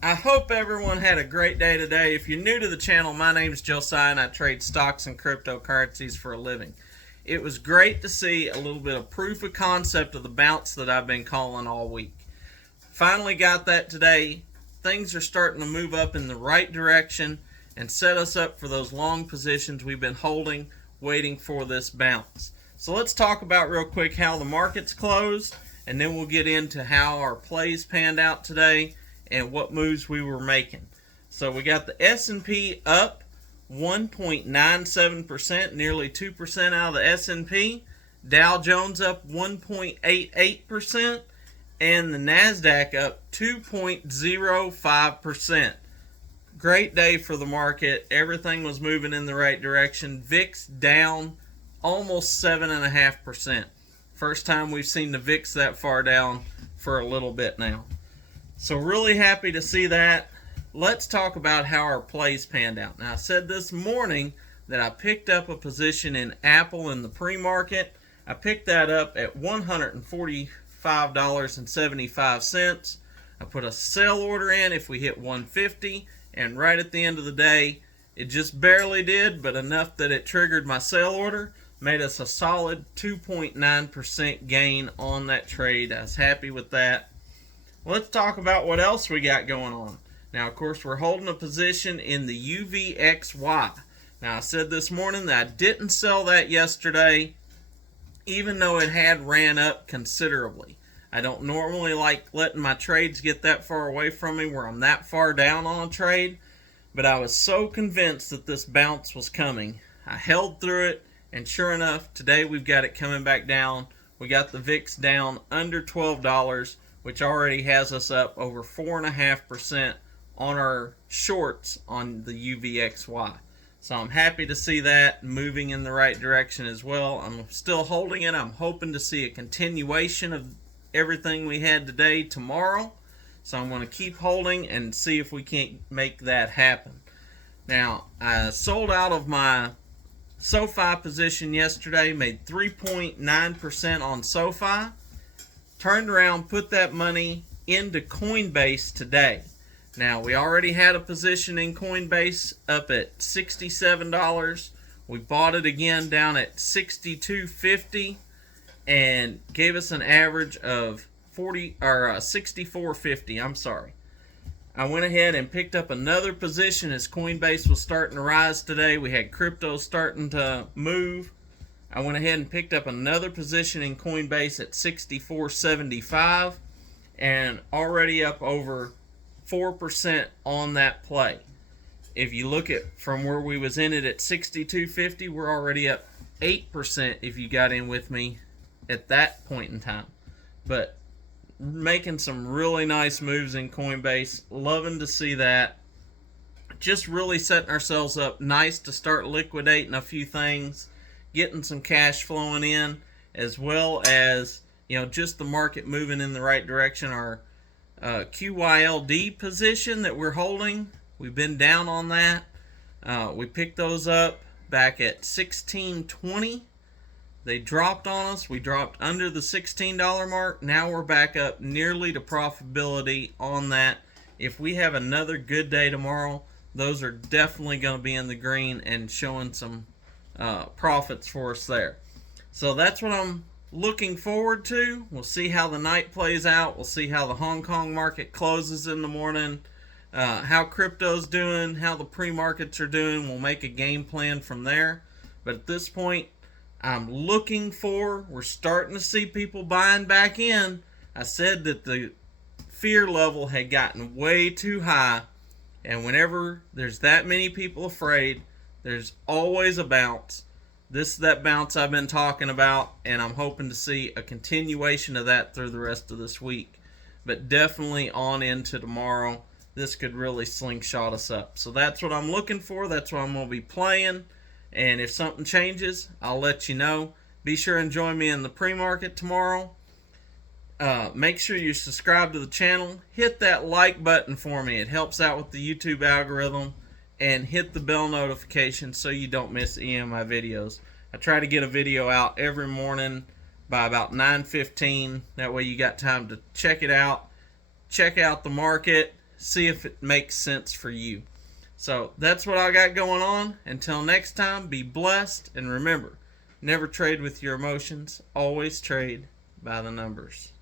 I hope everyone had a great day today. If you're new to the channel, my name is Josiah and I trade stocks and cryptocurrencies for a living. It was great to see a little bit of proof of concept of the bounce that I've been calling all week. Finally got that today. Things are starting to move up in the right direction and set us up for those long positions we've been holding, waiting for this bounce. So let's talk about real quick how the markets closed, and then we'll get into how our plays panned out today and what moves we were making. So we got the S&P up 1.97%, nearly 2% out of the S&P. Dow Jones up 1.88%, and the Nasdaq up 2.05%. Great day for the market. Everything was moving in the right direction. VIX down almost 7.5%. First time we've seen the VIX that far down for a little bit now. So really happy to see that. Let's talk about how our plays panned out. Now, I said this morning that I picked up a position in Apple in the pre-market. I picked that up at $145.75. I put a sell order in if we hit 150, and right at the end of the day, it just barely did, but enough that it triggered my sell order. Made us a solid 2.9% gain on that trade. I was happy with that. Let's talk about what else we got going on. Now, of course, we're holding a position in the UVXY. Now, I said this morning that I didn't sell that yesterday, even though it had ran up considerably. I don't normally like letting my trades get that far away from me where I'm that far down on a trade, but I was so convinced that this bounce was coming. I held through it, and sure enough, today we've got it coming back down. We got the VIX down under $12, which already has us up over 4.5% on our shorts on the UVXY. So I'm happy to see that moving in the right direction as well. I'm still holding it. I'm hoping to see a continuation of everything we had today tomorrow. So I'm going to keep holding and see if we can't make that happen. Now, I sold out of my SoFi position yesterday, made 3.9% on SoFi. Turned around, put that money into Coinbase today. Now, we already had a position in Coinbase up at $67. We bought it again down at $62.50 and gave us an average of $64.50. I'm sorry. I went ahead and picked up another position as Coinbase was starting to rise today. We had crypto starting to move. I went ahead and picked up another position in Coinbase at $64.75 and already up over 4% on that play. If you look at from where we was in it at $62.50, we're already up 8% if you got in with me at that point in time. But making some really nice moves in Coinbase. Loving to see that. Just really setting ourselves up nice to start liquidating a few things, getting some cash flowing in, as well as, just the market moving in the right direction. Our QYLD position that we're holding, we've been down on that. We picked those up back at $16.20. They dropped on us. We dropped under the $16 mark. Now we're back up nearly to profitability on that. If we have another good day tomorrow, those are definitely going to be in the green and showing some profits for us there. So that's what I'm looking forward to. We'll see how the night plays out. We'll see how the Hong Kong market closes in the morning, how crypto's doing, how the pre-markets are doing. We'll make a game plan from there. But at this point, we're starting to see people buying back in. I said that the fear level had gotten way too high, and whenever there's that many people afraid, there's always a bounce. This is that bounce I've been talking about, and I'm hoping to see a continuation of that through the rest of this week. But definitely on into tomorrow, this could really slingshot us up. So that's what I'm looking for. That's what I'm going to be playing. And if something changes, I'll let you know. Be sure and join me in the pre-market tomorrow. Make sure you subscribe to the channel. Hit that like button for me. It helps out with the YouTube algorithm. And hit the bell notification so you don't miss any of my videos. I try to get a video out every morning by about 9:15. That way you got time to check it out. Check out the market. see if it makes sense for you. So that's what I got going on. Until next time, be blessed, and remember, never trade with your emotions, always trade by the numbers.